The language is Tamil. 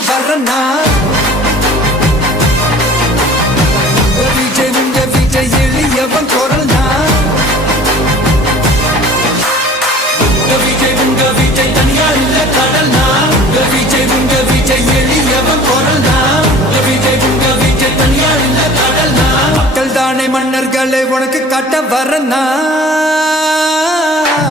வரனா விஜய் உங்க விஜய் எளியவன் குரல்னா விஜய் உங்க விஜய் தனியா இல்ல கடல்னா விஜய் உங்க விஜய் எளியவன் குரல்னா விஜய் உங்க விஜய் தனியா இல்ல கடல்னா மக்கள் தானே மன்னர்களை உனக்கு காட்ட வரனா